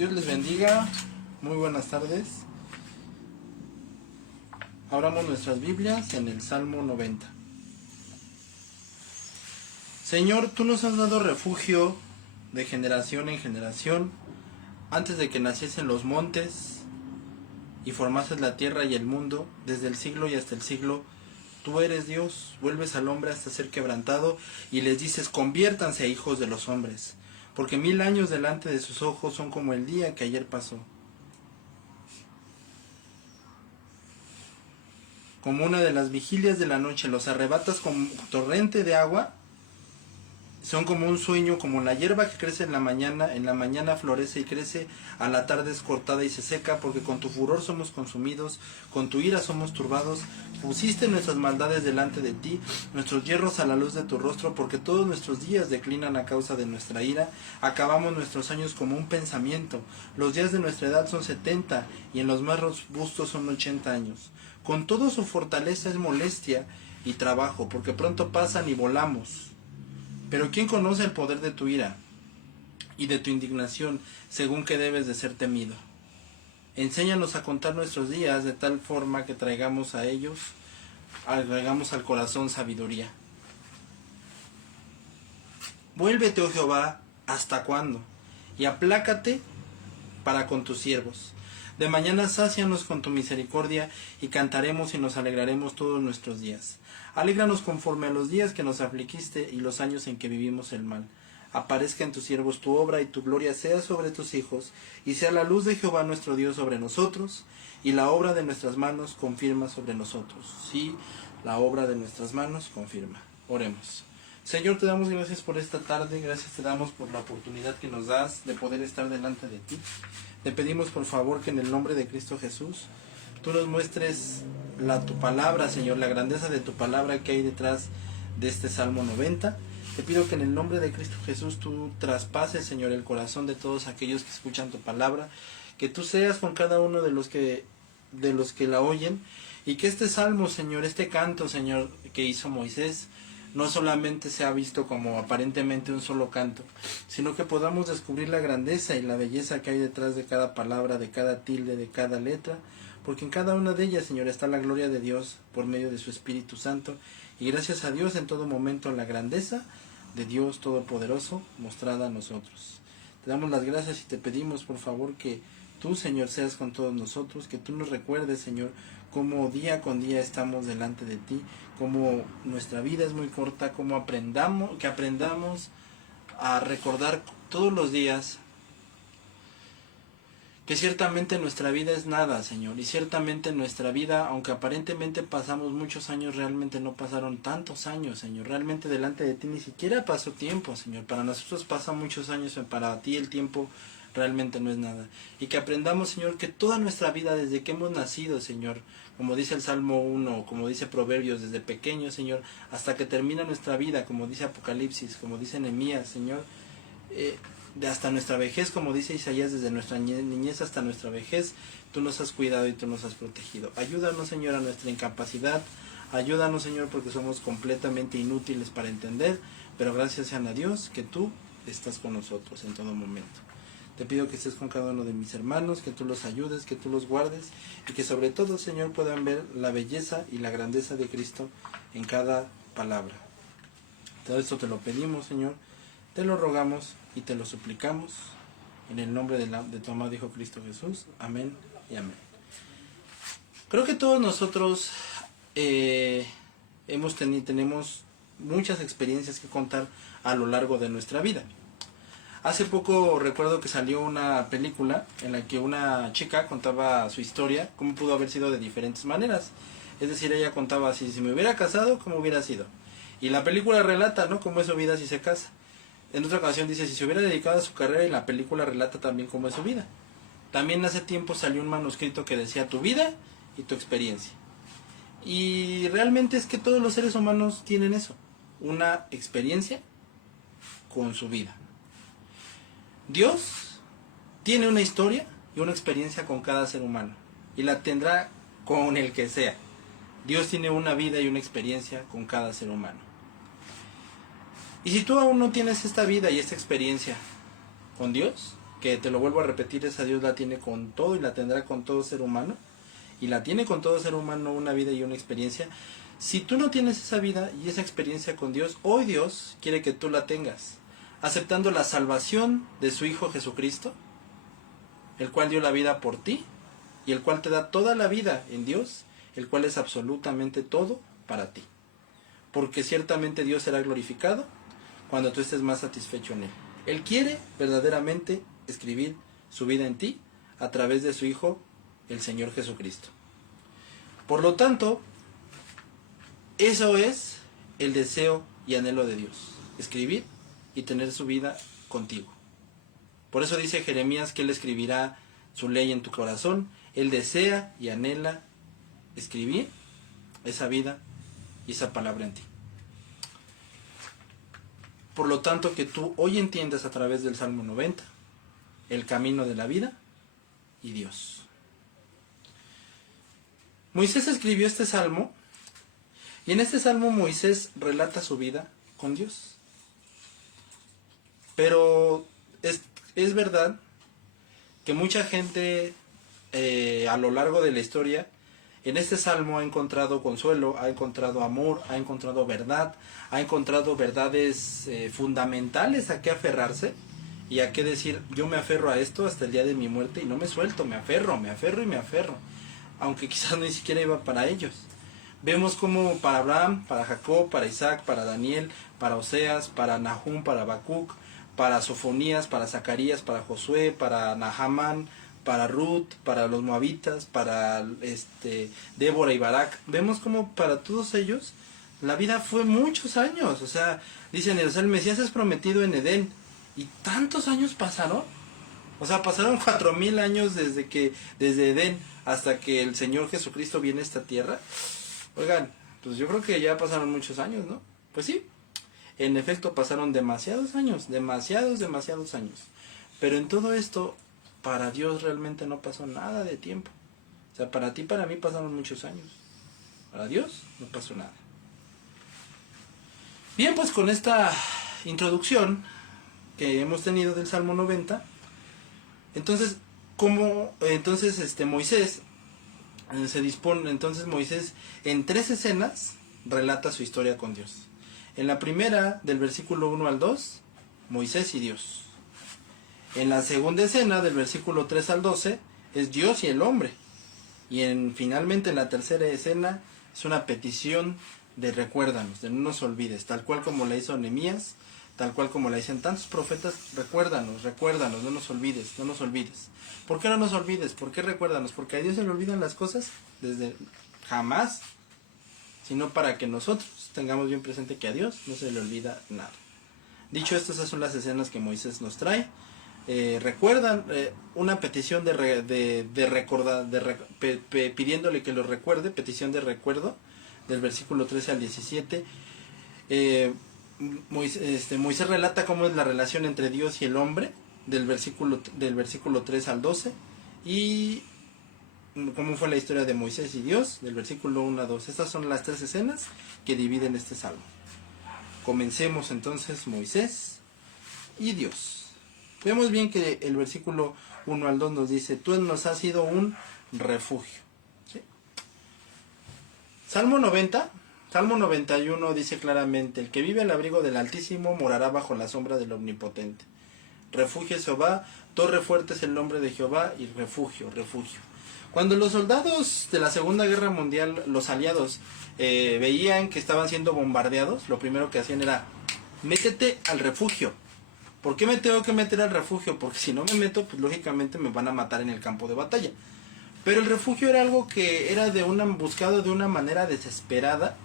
Dios les bendiga, muy buenas tardes. Abramos nuestras Biblias en el Salmo 90. Señor, tú nos has dado refugio de generación en generación, antes de que naciesen los montes y formases la tierra y el mundo, desde el siglo y hasta el siglo. Tú eres Dios, vuelves al hombre hasta ser quebrantado y les dices: conviértanse, hijos de los hombres, porque 1000 años delante de sus ojos son como el día que ayer pasó. Como una de las vigilias de la noche, los arrebatas como torrente de agua, son como un sueño, como la hierba que crece en la mañana florece y crece, a la tarde es cortada y se seca, porque con tu furor somos consumidos, con tu ira somos turbados. Pusiste nuestras maldades delante de ti, nuestros hierros a la luz de tu rostro, porque todos nuestros días declinan a causa de nuestra ira. Acabamos nuestros años como un pensamiento, los días de nuestra edad son 70, y en los más robustos son 80 años. Con todo su fortaleza es molestia y trabajo, porque pronto pasan y volamos. Pero ¿quién conoce el poder de tu ira y de tu indignación, según que debes de ser temido? Enséñanos a contar nuestros días de tal forma que traigamos al corazón sabiduría. Vuélvete, oh Jehová, ¿hasta cuándo? Y aplácate para con tus siervos. De mañana sácianos con tu misericordia, y cantaremos y nos alegraremos todos nuestros días. Alégranos conforme a los días que nos afligiste y los años en que vivimos el mal. Aparezca en tus siervos tu obra, y tu gloria sea sobre tus hijos, y sea la luz de Jehová nuestro Dios sobre nosotros, y la obra de nuestras manos confirma sobre nosotros. Sí, la obra de nuestras manos confirma. Oremos. Señor, te damos gracias por esta tarde, gracias te damos por la oportunidad que nos das de poder estar delante de ti. Te pedimos por favor que en el nombre de Cristo Jesús tú nos muestres tu palabra, Señor, la grandeza de tu palabra que hay detrás de este Salmo 90. Te pido que en el nombre de Cristo Jesús tú traspases, Señor, el corazón de todos aquellos que escuchan tu palabra, que tú seas con cada uno de los que la oyen, y que este salmo, Señor, este canto, Señor, que hizo Moisés, no solamente sea visto como aparentemente un solo canto, sino que podamos descubrir la grandeza y la belleza que hay detrás de cada palabra, de cada tilde, de cada letra, porque en cada una de ellas, Señor, está la gloria de Dios por medio de su Espíritu Santo, y gracias a Dios en todo momento la grandeza de Dios Todopoderoso mostrada a nosotros. Te damos las gracias y te pedimos por favor que tú, Señor, seas con todos nosotros, que tú nos recuerdes, Señor, cómo día con día estamos delante de ti, cómo nuestra vida es muy corta, cómo aprendamos a recordar todos los días que ciertamente nuestra vida es nada, Señor, y ciertamente nuestra vida, aunque aparentemente pasamos muchos años, realmente no pasaron tantos años, Señor, realmente delante de ti ni siquiera pasó tiempo, Señor, para nosotros pasan muchos años, para ti el tiempo realmente no es nada, y que aprendamos, Señor, que toda nuestra vida desde que hemos nacido, Señor, como dice el Salmo 1, como dice Proverbios, desde pequeños, Señor, hasta que termina nuestra vida, como dice Apocalipsis, como dice Nehemías, Señor, de hasta nuestra vejez, como dice Isaías, desde nuestra niñez hasta nuestra vejez, tú nos has cuidado y tú nos has protegido. Ayúdanos, Señor, a nuestra incapacidad, ayúdanos, Señor, porque somos completamente inútiles para entender, pero gracias sean a Dios que tú estás con nosotros en todo momento. Te pido que estés con cada uno de mis hermanos, que tú los ayudes, que tú los guardes, y que sobre todo, Señor, puedan ver la belleza y la grandeza de Cristo en cada palabra. Todo esto te lo pedimos, Señor, te lo rogamos y te lo suplicamos en el nombre de tu amado Hijo Cristo Jesús. Amén y amén. Creo que todos nosotros tenemos muchas experiencias que contar a lo largo de nuestra vida. Hace poco recuerdo que salió una película en la que una chica contaba su historia, cómo pudo haber sido de diferentes maneras. Es decir, ella contaba si me hubiera casado, cómo hubiera sido. Y la película relata, ¿no?, cómo es su vida si se casa. En otra ocasión dice si se hubiera dedicado a su carrera, y la película relata también cómo es su vida. También hace tiempo salió un manuscrito que decía tu vida y tu experiencia. Y realmente es que todos los seres humanos tienen eso, una experiencia con su vida. Dios tiene una historia y una experiencia con cada ser humano, y la tendrá con el que sea. Dios tiene una vida y una experiencia con cada ser humano. Y si tú aún no tienes esta vida y esta experiencia con Dios, que te lo vuelvo a repetir, esa Dios la tiene con todo y la tendrá con todo ser humano, y la tiene con todo ser humano una vida y una experiencia. Si tú no tienes esa vida y esa experiencia con Dios, hoy Dios quiere que tú la tengas, aceptando la salvación de su Hijo Jesucristo, el cual dio la vida por ti, y el cual te da toda la vida en Dios, el cual es absolutamente todo para ti. Porque ciertamente Dios será glorificado cuando tú estés más satisfecho en Él. Él quiere verdaderamente escribir su vida en ti a través de su Hijo, el Señor Jesucristo. Por lo tanto, eso es el deseo y anhelo de Dios, escribir y tener su vida contigo. Por eso dice Jeremías que Él escribirá su ley en tu corazón. Él desea y anhela escribir esa vida y esa palabra en ti. Por lo tanto, que tú hoy entiendas a través del Salmo 90 el camino de la vida y Dios. Moisés escribió este salmo, y en este salmo Moisés relata su vida con Dios. Pero es verdad que mucha gente a lo largo de la historia en este salmo ha encontrado consuelo, ha encontrado amor, ha encontrado verdad, ha encontrado verdades fundamentales a qué aferrarse y a qué decir: yo me aferro a esto hasta el día de mi muerte y no me suelto, me aferro y me aferro, aunque quizás ni siquiera iba para ellos. Vemos como para Abraham, para Jacob, para Isaac, para Daniel, para Oseas, para Nahum, para Habacuc, para Sofonías, para Zacarías, para Josué, para Nahamán, para Ruth, para los moabitas, para Débora y Barak. Vemos como para todos ellos la vida fue muchos años. O sea, dicen: el Mesías es prometido en Edén. ¿Y tantos años pasaron? O sea, pasaron 4000 años desde Edén hasta que el Señor Jesucristo viene a esta tierra. Oigan, pues yo creo que ya pasaron muchos años, ¿no? Pues sí, en efecto pasaron demasiados años. Pero en todo esto, para Dios realmente no pasó nada de tiempo. O sea, para ti, para mí pasaron muchos años. Para Dios no pasó nada. Bien, pues con esta introducción que hemos tenido del Salmo 90, entonces, Moisés se dispone, entonces Moisés en 3 escenas relata su historia con Dios. En la primera, del versículo 1 al 2, Moisés y Dios. En la segunda escena, del versículo 3 al 12, es Dios y el hombre. Y finalmente en la tercera escena es una petición de recuérdanos, de no nos olvides, tal cual como la hizo Nehemías, tal cual como la dicen tantos profetas: recuérdanos, no nos olvides. ¿Por qué no nos olvides? ¿Por qué recuérdanos? Porque a Dios se le olvidan las cosas desde jamás, sino para que nosotros tengamos bien presente que a Dios no se le olvida nada. Dicho esto, esas son las escenas que Moisés nos trae. Recuerdan una petición pidiéndole que lo recuerde, petición de recuerdo, del versículo 13 al 17. Moisés relata cómo es la relación entre Dios y el hombre, del versículo 3 al 12, y cómo fue la historia de Moisés y Dios, del versículo 1 a 2. Estas son las 3 escenas que dividen este salmo. Comencemos entonces: Moisés y Dios. Vemos bien que el versículo 1 al 2 nos dice: tú nos has sido un refugio. ¿Sí? Salmo 91 dice claramente: el que vive al abrigo del Altísimo morará bajo la sombra del Omnipotente. Refugio es Jehová, torre fuerte es el nombre de Jehová, y refugio. Cuando los soldados de la Segunda Guerra Mundial, los aliados, veían que estaban siendo bombardeados, lo primero que hacían era: métete al refugio. ¿Por qué me tengo que meter al refugio? Porque si no me meto, pues lógicamente me van a matar en el campo de batalla. Pero el refugio era algo que era buscado de una manera desesperada,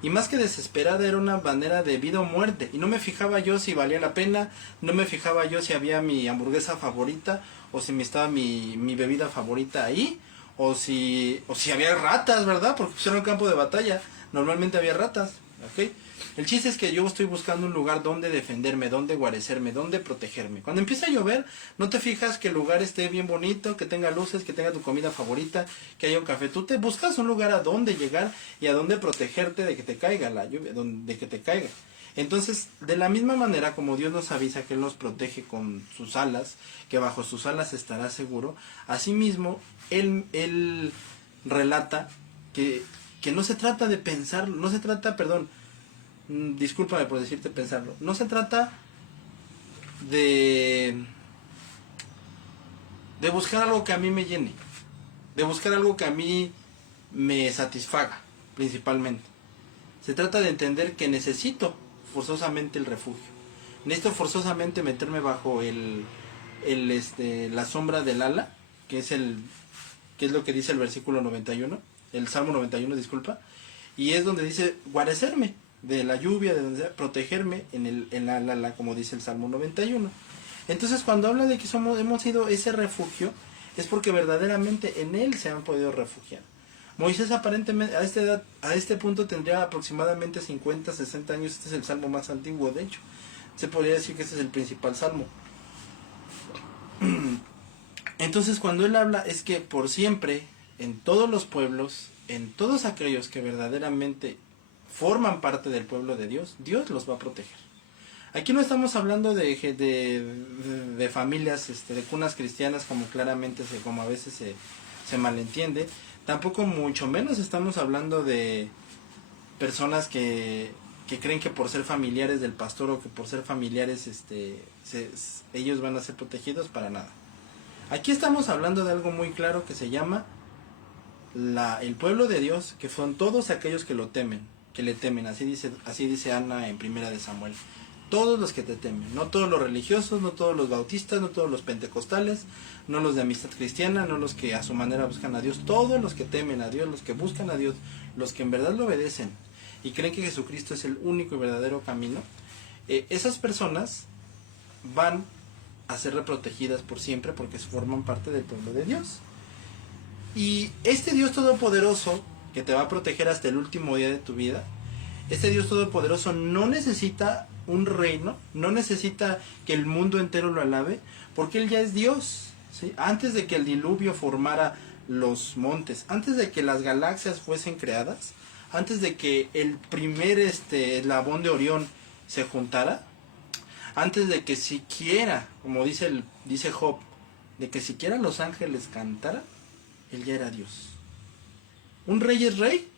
y más que desesperada era una manera de vida o muerte. Y no me fijaba yo si valía la pena, no me fijaba yo si había mi hamburguesa favorita, o si estaba mi bebida favorita ahí, o si había ratas, ¿verdad? Porque pues era un campo de batalla, normalmente había ratas, ¿ok? El chiste es que yo estoy buscando un lugar donde defenderme, donde guarecerme, donde protegerme. Cuando empieza a llover, no te fijas que el lugar esté bien bonito, que tenga luces, que tenga tu comida favorita, que haya un café. Tú te buscas un lugar a donde llegar y a donde protegerte de que te caiga la lluvia, de que te caiga. Entonces, de la misma manera como Dios nos avisa que Él nos protege con sus alas, que bajo sus alas estará seguro, asimismo, Él relata que no se trata de pensar, no se trata, perdón, discúlpame por decirte pensarlo, no se trata de buscar algo que a mí me llene, de buscar algo que a mí me satisfaga, principalmente. Se trata de entender que necesito forzosamente el refugio. Necesito forzosamente meterme bajo la sombra del ala, que es lo que dice el versículo 91, el Salmo 91, disculpa, y es donde dice guarecerme de la lluvia, de donde sea, protegerme en la ala, como dice el Salmo 91. Entonces, cuando habla de que hemos sido ese refugio, es porque verdaderamente en él se han podido refugiar. Moisés aparentemente a este punto tendría aproximadamente 50, 60 años. Este es el salmo más antiguo, de hecho. Se podría decir que este es el principal salmo. Entonces, cuando él habla, es que por siempre, en todos los pueblos, en todos aquellos que verdaderamente forman parte del pueblo de Dios, Dios los va a proteger. Aquí no estamos hablando de familias, de cunas cristianas, como claramente como a veces se malentiende. Tampoco mucho menos estamos hablando de personas que creen que por ser familiares del pastor o que por ser familiares ellos van a ser protegidos, para nada. Aquí estamos hablando de algo muy claro que se llama el pueblo de Dios, que son todos aquellos que lo temen, que le temen. Así dice Ana en Primera de Samuel. Todos los que te temen, no todos los religiosos, no todos los bautistas, no todos los pentecostales, no los de amistad cristiana, no los que a su manera buscan a Dios, todos los que temen a Dios, los que buscan a Dios, los que en verdad lo obedecen y creen que Jesucristo es el único y verdadero camino, esas personas van a ser protegidas por siempre porque forman parte del pueblo de Dios. Y este Dios todopoderoso que te va a proteger hasta el último día de tu vida, este Dios todopoderoso no necesita un reino, no necesita que el mundo entero lo alabe, porque Él ya es Dios, ¿sí? Antes de que el diluvio formara los montes, antes de que las galaxias fuesen creadas, antes de que el primer eslabón de Orión se juntara, antes de que siquiera, como dice Job, de que siquiera los ángeles cantaran, Él ya era Dios. Un rey es rey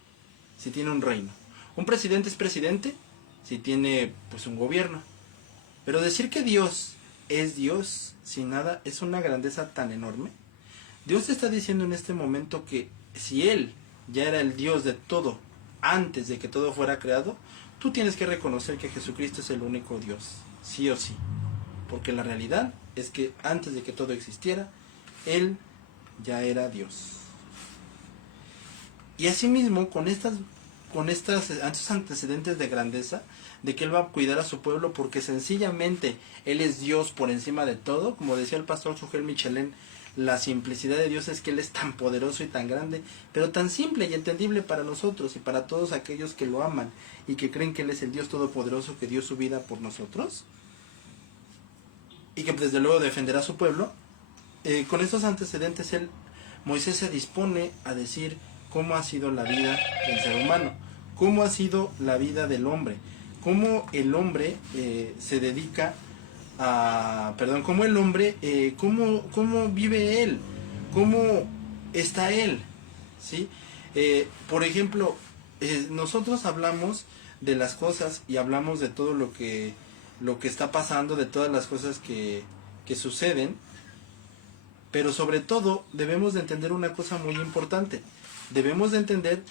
si tiene un reino. Un presidente es presidente si tiene pues un gobierno. Pero decir que Dios es Dios sin nada es una grandeza tan enorme. Dios te está diciendo en este momento que si Él ya era el Dios de todo antes de que todo fuera creado, tú tienes que reconocer que Jesucristo es el único Dios, sí o sí. Porque la realidad es que antes de que todo existiera, Él ya era Dios. Y asimismo, con estos antecedentes de grandeza, de que Él va a cuidar a su pueblo porque sencillamente Él es Dios por encima de todo, como decía el pastor Sujel Michelén, la simplicidad de Dios es que Él es tan poderoso y tan grande, pero tan simple y entendible para nosotros y para todos aquellos que lo aman y que creen que Él es el Dios todopoderoso que dio su vida por nosotros y que desde luego defenderá a su pueblo. Con estos antecedentes Moisés se dispone a decir cómo ha sido la vida del ser humano, cómo ha sido la vida del hombre, cómo el hombre se dedica a, cómo el hombre, cómo vive él, cómo está él, ¿sí? Por ejemplo, nosotros hablamos de las cosas y hablamos de todo lo que está pasando, de todas las cosas que suceden, pero sobre todo debemos de entender una cosa muy importante. Debemos de entender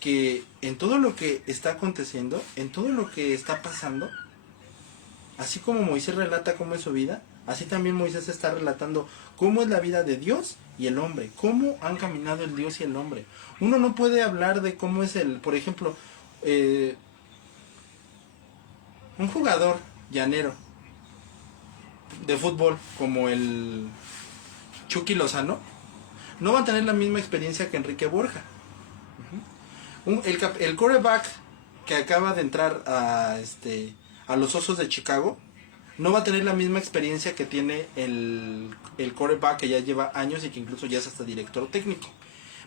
que en todo lo que está aconteciendo, en todo lo que está pasando, así como Moisés relata cómo es su vida, así también Moisés está relatando cómo es la vida de Dios y el hombre, cómo han caminado el Dios y el hombre. Uno no puede hablar de cómo es por ejemplo, un jugador llanero de fútbol como el Chucky Lozano, no va a tener la misma experiencia que Enrique Borja. El quarterback que acaba de entrar a los Osos de Chicago no va a tener la misma experiencia que tiene el quarterback que ya lleva años y que incluso ya es hasta director técnico.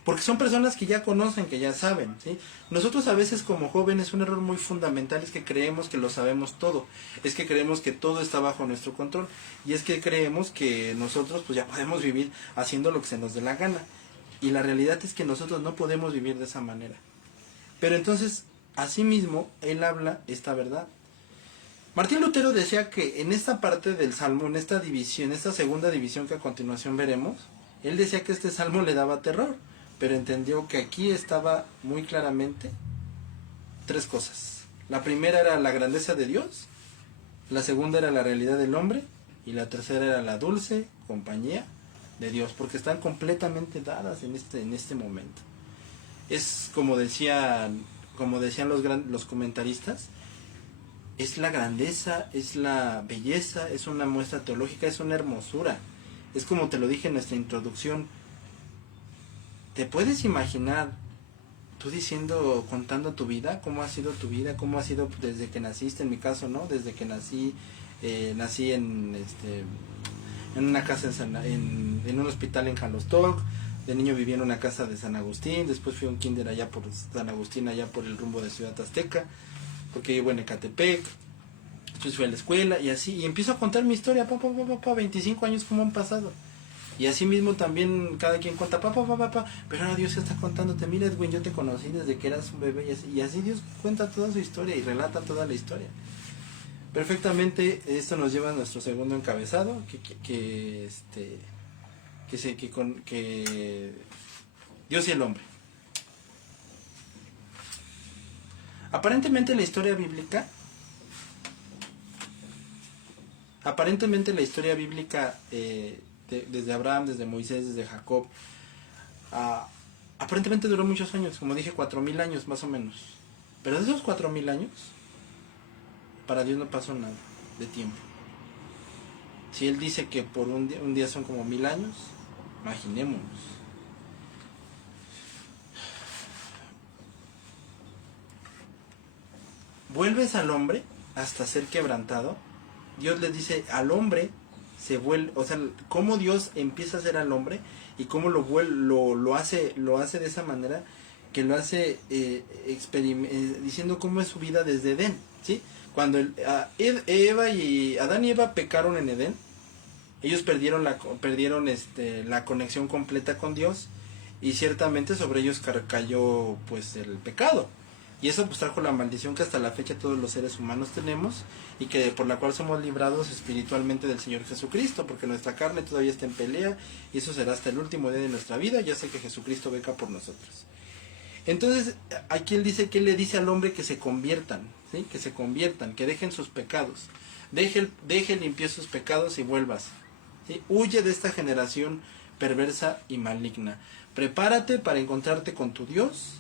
Porque son personas que ya conocen, que ya saben, ¿sí? Nosotros a veces como jóvenes un error muy fundamental es que creemos que lo sabemos todo, es que creemos que todo está bajo nuestro control y es que creemos que nosotros pues ya podemos vivir haciendo lo que se nos dé la gana y la realidad es que nosotros no podemos vivir de esa manera. Pero entonces, asimismo, él habla esta verdad. Martín Lutero decía que en esta parte del Salmo, en esta división, esta segunda división que a continuación veremos, él decía que este Salmo le daba terror, pero entendió que aquí estaba muy claramente tres cosas. La primera era la grandeza de Dios, la segunda era la realidad del hombre y la tercera era la dulce compañía de Dios, porque están completamente dadas en este momento. Es como decían los comentaristas, es la grandeza, es la belleza, es una muestra teológica, es una hermosura. Es como te lo dije en nuestra introducción. ¿Te puedes imaginar tú diciendo, contando tu vida, cómo ha sido tu vida, cómo ha sido desde que naciste, en mi caso, ¿no? Desde que nací en una casa en un hospital en Jalostoc, de niño viví en una casa de San Agustín, después fui a un kinder allá por San Agustín, allá por el rumbo de Ciudad Azteca, porque vivo en Ecatepec, entonces fui a la escuela y así, y empiezo a contar mi historia, 25 años cómo han pasado. Y así mismo también cada quien cuenta, pero ahora Dios está contándote, mira Edwin, yo te conocí desde que eras un bebé, y así Dios cuenta toda su historia y relata toda la historia. Perfectamente, esto nos lleva a nuestro segundo encabezado, que Dios y el hombre. Aparentemente la historia bíblica, desde Abraham, desde Moisés, desde Jacob, aparentemente duró muchos años, como dije, 4000 años más o menos. Pero de esos 4000 años, para Dios no pasó nada de tiempo. Si Él dice que por un día son como 1000 años, imaginémonos. Vuelves al hombre hasta ser quebrantado. Dios le dice al hombre se vuelve, o sea, cómo Dios empieza a hacer al hombre y cómo lo hace de esa manera, que lo hace diciendo cómo es su vida desde Edén, ¿sí? Cuando Adán y Eva pecaron en Edén, ellos perdieron la conexión completa con Dios y ciertamente sobre ellos cayó pues el pecado. Y eso pues trajo la maldición que hasta la fecha todos los seres humanos tenemos y que por la cual somos librados espiritualmente del Señor Jesucristo, porque nuestra carne todavía está en pelea y eso será hasta el último día de nuestra vida, ya sé que Jesucristo beca por nosotros. Entonces, aquí él dice que él le dice al hombre que se conviertan, ¿sí? Que se conviertan, que dejen sus pecados, deje limpiar sus pecados y vuelvas, ¿sí? Huye de esta generación perversa y maligna. Prepárate para encontrarte con tu Dios.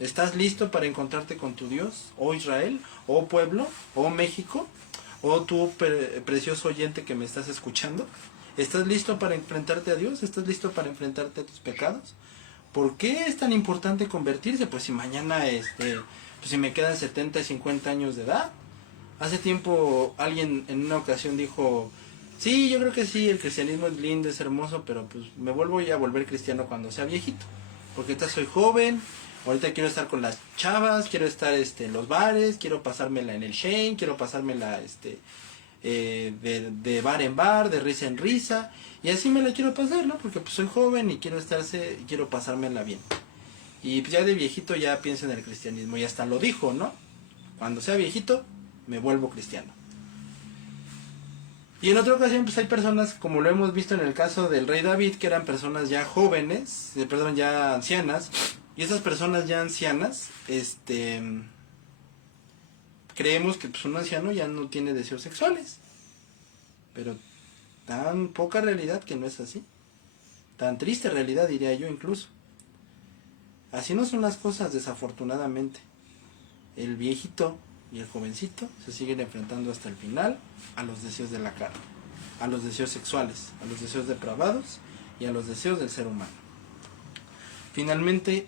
¿Estás listo para encontrarte con tu Dios? Oh Israel, oh pueblo, oh México, oh tú precioso oyente que me estás escuchando. ¿Estás listo para enfrentarte a Dios? ¿Estás listo para enfrentarte a tus pecados? ¿Por qué es tan importante convertirse? Pues si mañana, pues si me quedan 70 y 50 años de edad. Hace tiempo alguien en una ocasión dijo, sí, yo creo que sí, el cristianismo es lindo, es hermoso, pero pues me voy a volver cristiano cuando sea viejito. Porque ahorita soy joven, ahorita quiero estar con las chavas, quiero estar en los bares, quiero pasármela en el Shane, quiero pasármela de bar en bar, de risa en risa, y así me la quiero pasar, ¿no? Porque pues soy joven y quiero pasármela bien. Y pues ya de viejito ya pienso en el cristianismo, y hasta lo dijo, ¿no? Cuando sea viejito, me vuelvo cristiano. Y en otra ocasión, pues hay personas, como lo hemos visto en el caso del rey David, que eran personas ya jóvenes, ya ancianas, y esas personas ya ancianas, creemos que pues un anciano ya no tiene deseos sexuales, pero tan poca realidad que no es así, tan triste realidad diría yo incluso. Así no son las cosas, desafortunadamente. El viejito y el jovencito se siguen enfrentando hasta el final a los deseos de la carne, a los deseos sexuales, a los deseos depravados y a los deseos del ser humano. Finalmente,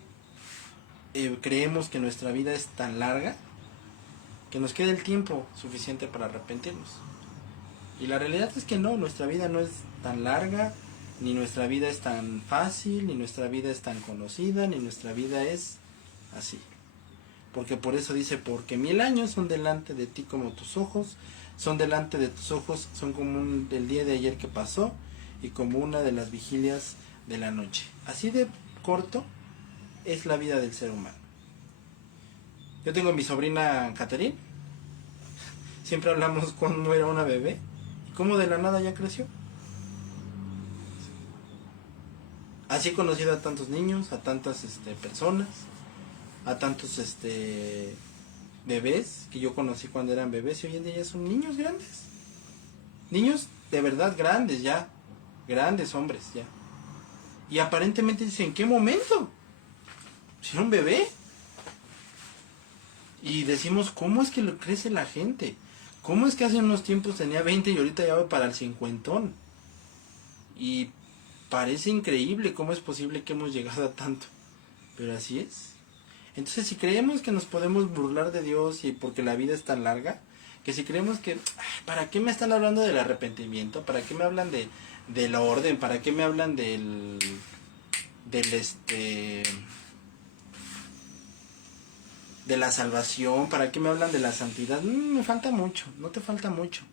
creemos que nuestra vida es tan larga que nos queda el tiempo suficiente para arrepentirnos. Y la realidad es que no, nuestra vida no es tan larga, ni nuestra vida es tan fácil, ni nuestra vida es tan conocida, ni nuestra vida es así. Porque por eso dice, porque 1000 años son delante de ti como tus ojos, son delante de tus ojos, son como el día de ayer que pasó y como una de las vigilias de la noche. Así de corto es la vida del ser humano. Yo tengo a mi sobrina Catherine, siempre hablamos cuando era una bebé, y cómo de la nada ya creció. Así he conocido a tantos niños, a tantas personas, a tantos bebés que yo conocí cuando eran bebés y hoy en día ya son niños grandes. Niños de verdad grandes ya, grandes hombres ya. Y aparentemente dicen, ¿en qué momento? Si era un bebé. Y decimos, ¿cómo es que lo crece la gente? ¿Cómo es que hace unos tiempos tenía 20 y ahorita ya va para el 50? Y parece increíble cómo es posible que hemos llegado a tanto. Pero así es. Entonces, si creemos que nos podemos burlar de Dios y porque la vida es tan larga, que si creemos que, ¿para qué me están hablando del arrepentimiento? ¿Para qué me hablan del orden? ¿Para qué me hablan de la salvación? ¿Para qué me hablan de la santidad? Me falta mucho, no te falta mucho.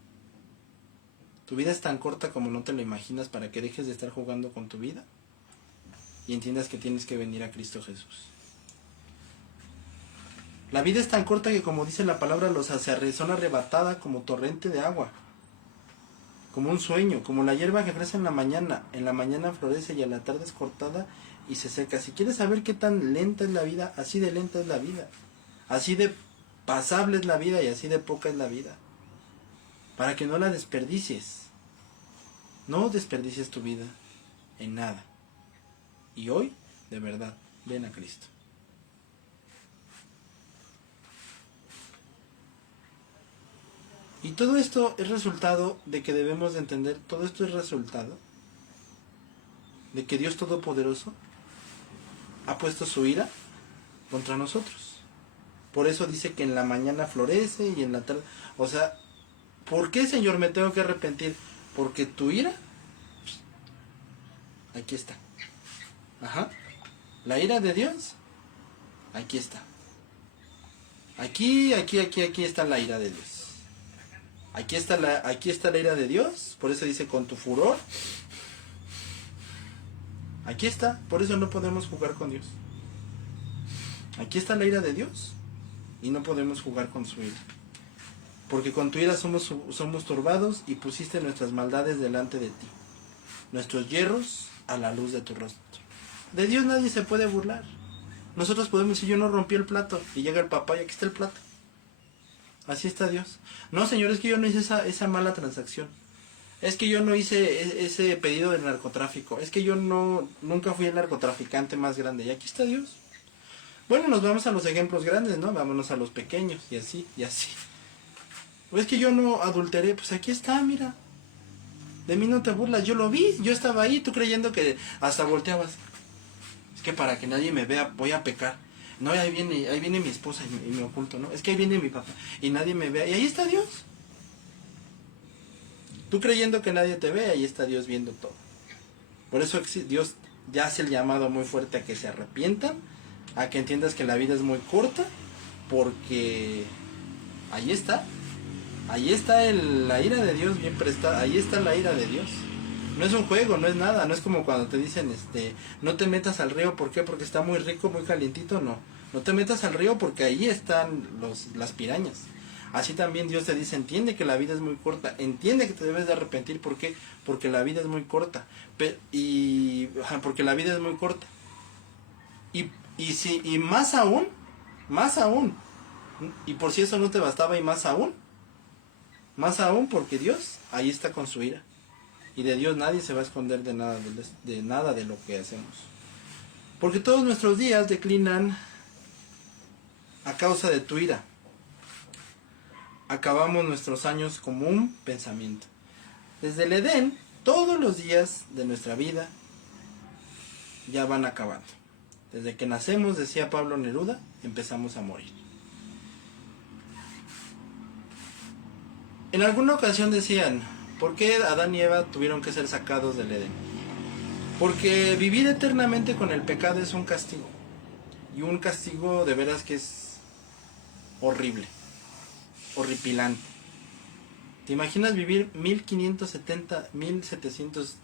Tu vida es tan corta como no te lo imaginas para que dejes de estar jugando con tu vida y entiendas que tienes que venir a Cristo Jesús. La vida es tan corta que, como dice la palabra, son arrebatada como torrente de agua, como un sueño, como la hierba que crece en la mañana florece y a la tarde es cortada y se seca. Si quieres saber qué tan lenta es la vida, así de lenta es la vida, así de pasable es la vida y así de poca es la vida, para que no la desperdicies. No desperdicies tu vida en nada. Y hoy, de verdad, ven a Cristo. Y todo esto es resultado de que debemos de entender, todo esto es resultado de que Dios Todopoderoso ha puesto su ira contra nosotros. Por eso dice que en la mañana florece y en la tarde... O sea, ¿por qué, Señor, me tengo que arrepentir? Porque tu ira, aquí está. Ajá. La ira de Dios, aquí está. Aquí está la ira de Dios. Aquí está la ira de Dios, por eso dice con tu furor. Aquí está, por eso no podemos jugar con Dios. Aquí está la ira de Dios y no podemos jugar con su ira. Porque con tu ira somos turbados y pusiste nuestras maldades delante de ti, nuestros yerros a la luz de tu rostro. De Dios nadie se puede burlar. Nosotros podemos decir, yo no rompí el plato, y llega el papá y aquí está el plato. Así está Dios. No, Señor, es que yo no hice esa mala transacción. Es que yo no hice ese pedido de narcotráfico. Es que yo nunca fui el narcotraficante más grande. Y aquí está Dios. Bueno, nos vamos a los ejemplos grandes, ¿no? Vámonos a los pequeños y así, y así. O es que yo no adulteré. Pues aquí está, mira. De mí no te burlas. Yo lo vi, yo estaba ahí, tú creyendo que hasta volteabas. Es que para que nadie me vea voy a pecar. No, ahí viene mi esposa y me oculto, ¿no? Es que ahí viene mi papá y nadie me ve. Y ahí está Dios. Tú creyendo que nadie te ve, ahí está Dios viendo todo. Por eso Dios ya hace el llamado muy fuerte a que se arrepientan, a que entiendas que la vida es muy corta, porque ahí está. Ahí está la ira de Dios bien prestada. Ahí está la ira de Dios. No es un juego, no es nada, no es como cuando te dicen, no te metas al río, ¿por qué? Porque está muy rico, muy calientito, no. No te metas al río porque ahí están las pirañas. Así también Dios te dice, entiende que la vida es muy corta, entiende que te debes de arrepentir, ¿por qué? Porque la vida es muy corta, porque la vida es muy corta. Y más aún, y por si eso no te bastaba, y más aún porque Dios ahí está con su ira. Y de Dios nadie se va a esconder de nada de lo que hacemos. Porque todos nuestros días declinan a causa de tu ira. Acabamos nuestros años como un pensamiento. Desde el Edén, todos los días de nuestra vida ya van acabando. Desde que nacemos, decía Pablo Neruda, empezamos a morir. En alguna ocasión decían, ¿por qué Adán y Eva tuvieron que ser sacados del Edén? Porque vivir eternamente con el pecado es un castigo. Y un castigo de veras que es horrible, horripilante. ¿Te imaginas vivir 1570, 1700?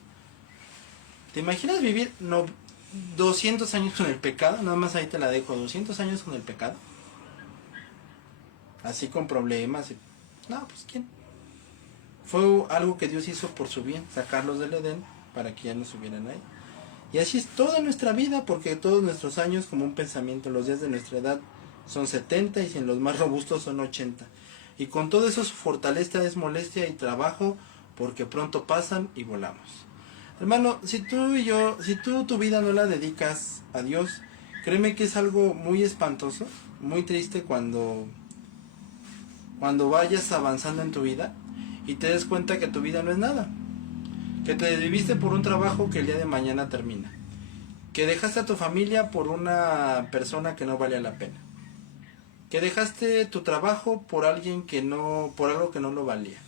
¿Te imaginas vivir 200 años con el pecado? Nada más ahí te la dejo, 200 años con el pecado. Así con problemas. No, pues ¿quién? Fue algo que Dios hizo por su bien, sacarlos del Edén para que ya no subieran ahí. Y así es toda nuestra vida, porque todos nuestros años, como un pensamiento, los días de nuestra edad son 70 y si en los más robustos son 80. Y con todo eso su fortaleza es molestia y trabajo, porque pronto pasan y volamos. Hermano, si tú tu vida no la dedicas a Dios, créeme que es algo muy espantoso, muy triste cuando vayas avanzando en tu vida y te des cuenta que tu vida no es nada. Que te desviviste por un trabajo que el día de mañana termina. Que dejaste a tu familia por una persona que no valía la pena. Que dejaste tu trabajo por alguien por algo que no lo valía.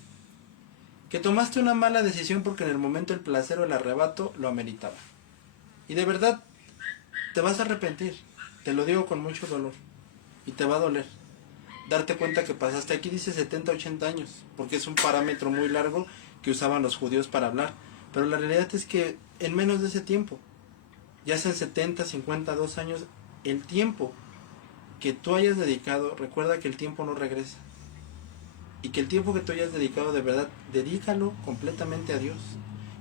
Que tomaste una mala decisión porque en el momento el placer o el arrebato lo ameritaba. Y de verdad, te vas a arrepentir. Te lo digo con mucho dolor. Y te va a doler. Darte cuenta que pasaste, aquí dice 70, 80 años, porque es un parámetro muy largo que usaban los judíos para hablar. Pero la realidad es que en menos de ese tiempo, ya sean 70, 50, 2 años, el tiempo que tú hayas dedicado, recuerda que el tiempo no regresa. Y que el tiempo que tú hayas dedicado, de verdad, dedícalo completamente a Dios.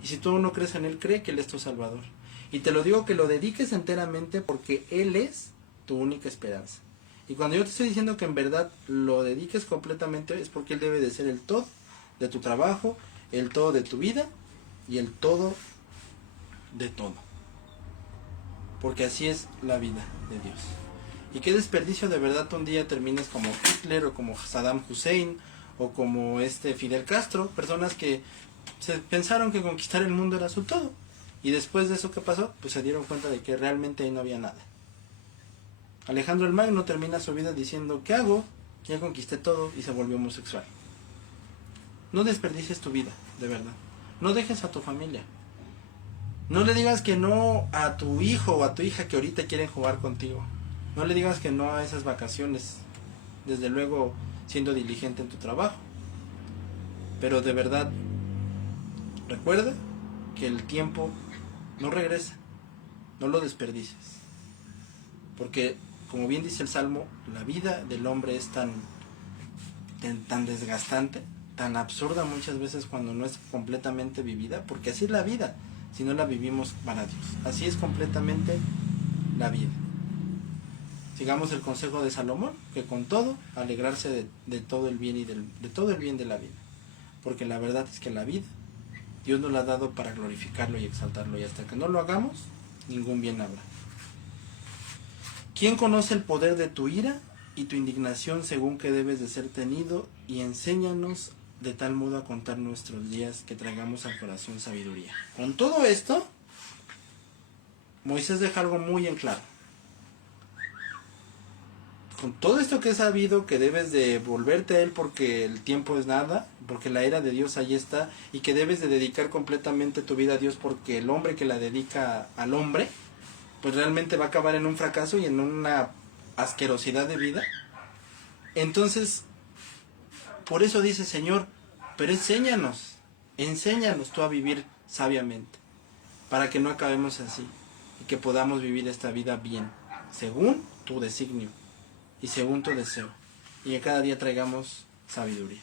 Y si tú no crees en Él, cree que Él es tu Salvador. Y te lo digo que lo dediques enteramente porque Él es tu única esperanza. Y cuando yo te estoy diciendo que en verdad lo dediques completamente, es porque Él debe de ser el todo de tu trabajo, el todo de tu vida y el todo de todo. Porque así es la vida de Dios. Y qué desperdicio de verdad tú un día termines como Hitler o como Saddam Hussein o como Fidel Castro, personas que pensaron que conquistar el mundo era su todo. Y después de eso que pasó, pues se dieron cuenta de que realmente ahí no había nada. Alejandro el Magno termina su vida diciendo, ¿qué hago? Ya conquisté todo, y se volvió homosexual. No desperdicies tu vida, de verdad. No dejes a tu familia. No le digas que no a tu hijo o a tu hija que ahorita quieren jugar contigo. No le digas que no a esas vacaciones. Desde luego siendo diligente en tu trabajo. Pero de verdad, recuerda que el tiempo no regresa. No lo desperdicies. Porque, como bien dice el Salmo, la vida del hombre es tan desgastante, tan absurda muchas veces cuando no es completamente vivida, porque así es la vida, si no la vivimos para Dios. Así es completamente la vida. Sigamos el consejo de Salomón, que con todo, alegrarse de todo el bien y de todo el bien de la vida. Porque la verdad es que la vida, Dios nos la ha dado para glorificarlo y exaltarlo, y hasta que no lo hagamos, ningún bien habrá. ¿Quién conoce el poder de tu ira y tu indignación según que debes de ser tenido? Y enséñanos de tal modo a contar nuestros días que traigamos al corazón sabiduría. Con todo esto, Moisés deja algo muy en claro. Con todo esto que he sabido, que debes de volverte a Él porque el tiempo es nada, porque la ira de Dios ahí está, y que debes de dedicar completamente tu vida a Dios porque el hombre que la dedica al hombre, pues realmente va a acabar en un fracaso y en una asquerosidad de vida. Entonces, por eso dice, Señor, pero enséñanos tú a vivir sabiamente, para que no acabemos así, y que podamos vivir esta vida bien, según tu designio, y según tu deseo, y que cada día traigamos sabiduría.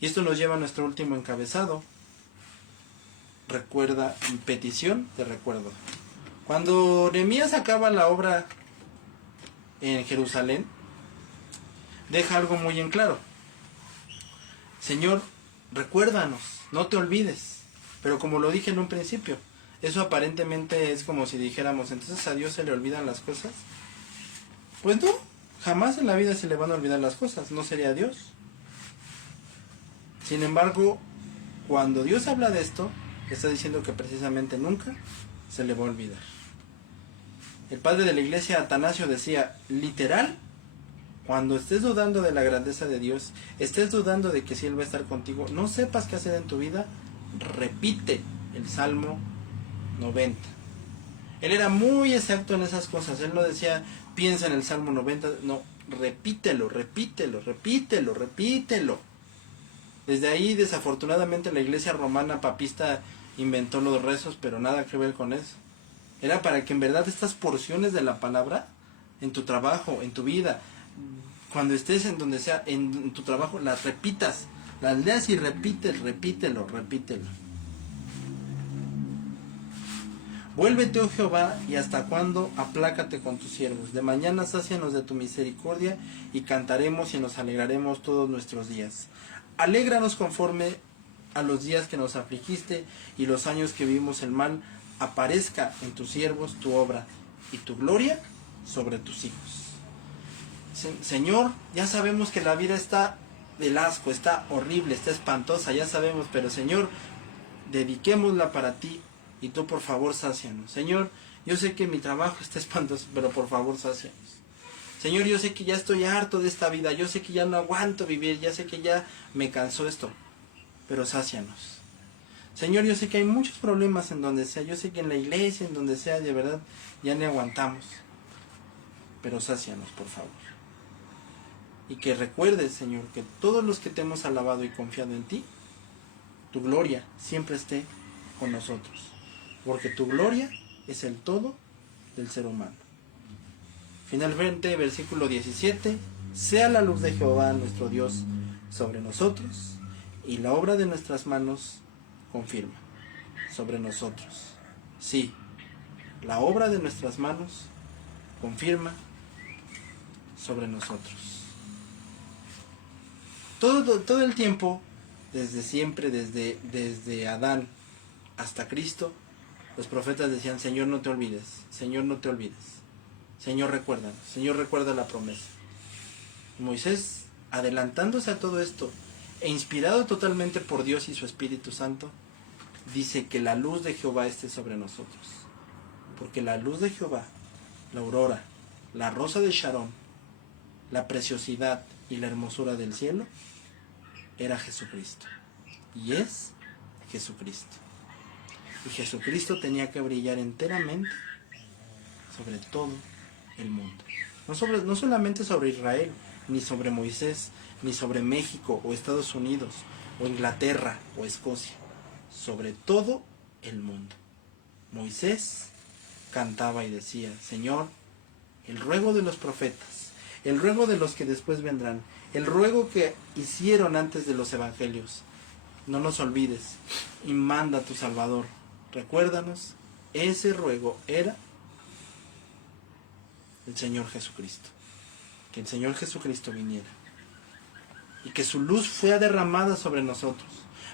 Y esto nos lleva a nuestro último encabezado, recuerda, petición de recuerdo. Cuando Nehemías acaba la obra en Jerusalén, deja algo muy en claro. Señor, recuérdanos, no te olvides. Pero como lo dije en un principio, eso aparentemente es como si dijéramos, entonces a Dios se le olvidan las cosas. Pues no, jamás en la vida se le van a olvidar las cosas, no sería Dios. Sin embargo, cuando Dios habla de esto, está diciendo que precisamente nunca se le va a olvidar. El padre de la iglesia, Atanasio, decía, literal, cuando estés dudando de la grandeza de Dios, estés dudando de que si Él va a estar contigo, no sepas qué hacer en tu vida, repite el Salmo 90. Él era muy exacto en esas cosas. Él no decía, piensa en el Salmo 90, no, repítelo, repítelo, repítelo, repítelo. Desde ahí, desafortunadamente, la iglesia romana papista inventó los rezos, pero nada que ver con eso. Era para que en verdad estas porciones de la palabra, en tu trabajo, en tu vida, cuando estés en donde sea, en tu trabajo, las repitas, las leas y repítelo, repítelo. Vuélvete, oh Jehová, y hasta cuándo aplácate con tus siervos. De mañana sácianos de tu misericordia, y cantaremos y nos alegraremos todos nuestros días. Alégranos conforme a los días que nos afligiste, y los años que vimos el mal. Aparezca en tus siervos tu obra, y tu gloria sobre tus hijos. Señor, ya sabemos que la vida está del asco, está horrible, está espantosa, ya sabemos, pero Señor, dediquémosla para ti. Y tú, por favor, sácianos. Señor, yo sé que mi trabajo está espantoso, pero por favor, sácianos. Señor, yo sé que ya estoy harto de esta vida. Yo sé que ya no aguanto vivir. Ya sé que ya me cansó esto. Pero sácianos. Señor, yo sé que hay muchos problemas en donde sea. Yo sé que en la iglesia, en donde sea, de verdad, ya ni aguantamos. Pero sácianos, por favor. Y que recuerdes, Señor, que todos los que te hemos alabado y confiado en ti, tu gloria siempre esté con nosotros. Porque tu gloria es el todo del ser humano. Finalmente, versículo 17, sea la luz de Jehová nuestro Dios sobre nosotros, y la obra de nuestras manos confirma sobre nosotros. Sí, la obra de nuestras manos confirma sobre nosotros. Todo el tiempo, desde siempre, desde Adán hasta Cristo, los profetas decían, Señor, no te olvides, Señor, no te olvides, Señor, recuérdanos, Señor, recuerda la promesa. Moisés, adelantándose a todo esto, e inspirado totalmente por Dios y su Espíritu Santo, dice que la luz de Jehová esté sobre nosotros. Porque la luz de Jehová, la aurora, la rosa de Sharon, la preciosidad y la hermosura del cielo, era Jesucristo. Y es Jesucristo. Y Jesucristo tenía que brillar enteramente sobre todo el mundo. No solamente sobre Israel, ni sobre Moisés, ni sobre México o Estados Unidos, o Inglaterra o Escocia. Sobre todo el mundo. Moisés cantaba y decía, Señor, el ruego de los profetas, el ruego de los que después vendrán, el ruego que hicieron antes de los evangelios, no nos olvides y manda a tu Salvador. Recuérdanos, ese ruego era el Señor Jesucristo. Que el Señor Jesucristo viniera. Y que su luz fuera derramada sobre nosotros.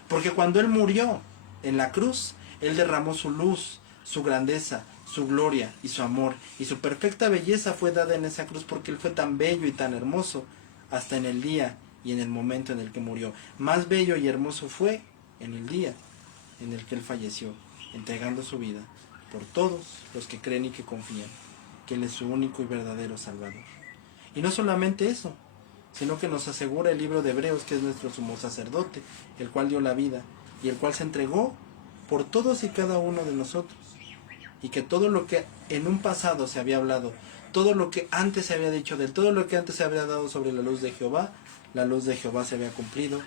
Porque cuando Él murió en la cruz, Él derramó su luz, su grandeza, su gloria y su amor. Y su perfecta belleza fue dada en esa cruz porque Él fue tan bello y tan hermoso hasta en el día y en el momento en el que murió. Más bello y hermoso fue en el día en el que Él falleció, entregando su vida por todos los que creen y que confían que Él es su único y verdadero Salvador. Y no solamente eso, sino que nos asegura el libro de Hebreos, que es nuestro sumo sacerdote, el cual dio la vida y el cual se entregó por todos y cada uno de nosotros. Y que todo lo que en un pasado se había hablado, todo lo que antes se había dicho de él, todo lo que antes se había dado sobre la luz de Jehová, la luz de Jehová se había cumplido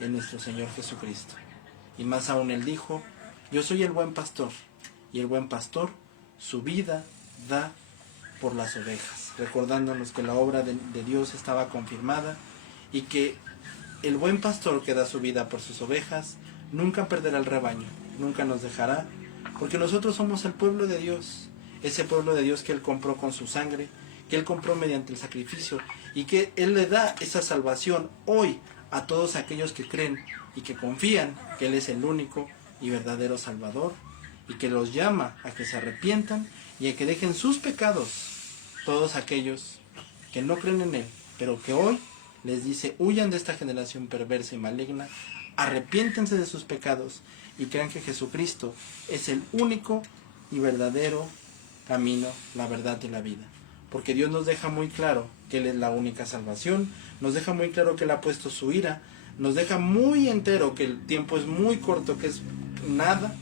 en nuestro Señor Jesucristo. Y más aún Él dijo, yo soy el buen pastor, y el buen pastor su vida da por las ovejas, recordándonos que la obra de Dios estaba confirmada y que el buen pastor que da su vida por sus ovejas nunca perderá el rebaño, nunca nos dejará, porque nosotros somos el pueblo de Dios, ese pueblo de Dios que Él compró con su sangre, que Él compró mediante el sacrificio y que Él le da esa salvación hoy a todos aquellos que creen y que confían que Él es el único y verdadero Salvador y que los llama a que se arrepientan y a que dejen sus pecados. Todos aquellos que no creen en Él, pero que hoy les dice, huyan de esta generación perversa y maligna, arrepiéntense de sus pecados y crean que Jesucristo es el único y verdadero camino, la verdad y la vida. Porque Dios nos deja muy claro que Él es la única salvación, nos deja muy claro que Él ha puesto su ira, nos deja muy entero que el tiempo es muy corto, que es nada,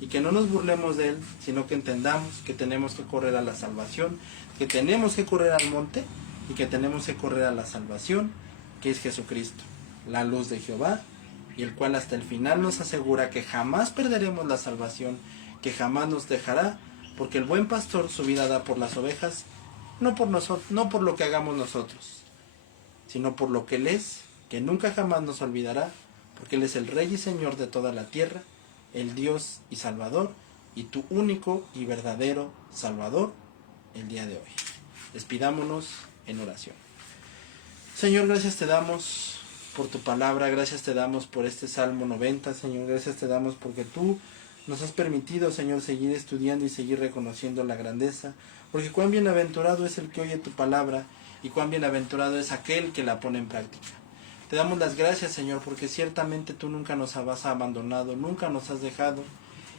y que no nos burlemos de Él, sino que entendamos que tenemos que correr a la salvación, que tenemos que correr al monte y que tenemos que correr a la salvación, que es Jesucristo, la luz de Jehová, y el cual hasta el final nos asegura que jamás perderemos la salvación, que jamás nos dejará, porque el buen pastor su vida da por las ovejas, no por lo que hagamos nosotros, sino por lo que Él es, que nunca jamás nos olvidará, porque Él es el Rey y Señor de toda la tierra, el Dios y Salvador, y tu único y verdadero Salvador el día de hoy. Despidámonos en oración. Señor, gracias te damos por tu palabra, gracias te damos por este Salmo 90, Señor, gracias te damos porque tú nos has permitido, Señor, seguir estudiando y seguir reconociendo la grandeza, porque cuán bienaventurado es el que oye tu palabra y cuán bienaventurado es aquel que la pone en práctica. Te damos las gracias, Señor, porque ciertamente tú nunca nos has abandonado, nunca nos has dejado.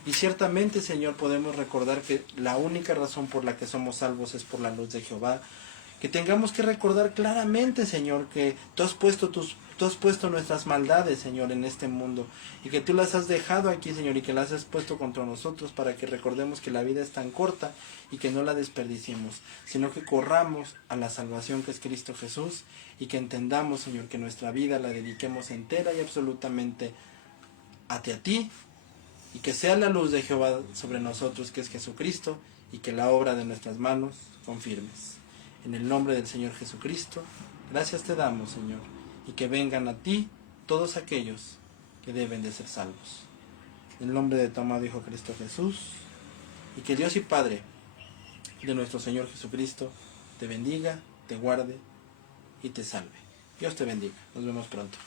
Y ciertamente, Señor, podemos recordar que la única razón por la que somos salvos es por la luz de Jehová. Que tengamos que recordar claramente, Señor, que tú has puesto nuestras maldades, Señor, en este mundo. Y que tú las has dejado aquí, Señor, y que las has puesto contra nosotros para que recordemos que la vida es tan corta y que no la desperdiciemos, sino que corramos a la salvación que es Cristo Jesús y que entendamos, Señor, que nuestra vida la dediquemos entera y absolutamente hacia ti y que sea la luz de Jehová sobre nosotros, que es Jesucristo, y que la obra de nuestras manos confirmes. En el nombre del Señor Jesucristo, gracias te damos, Señor, y que vengan a ti todos aquellos que deben de ser salvos. En el nombre de tu amado Hijo Cristo Jesús, y que Dios y Padre de nuestro Señor Jesucristo te bendiga, te guarde y te salve. Dios te bendiga. Nos vemos pronto.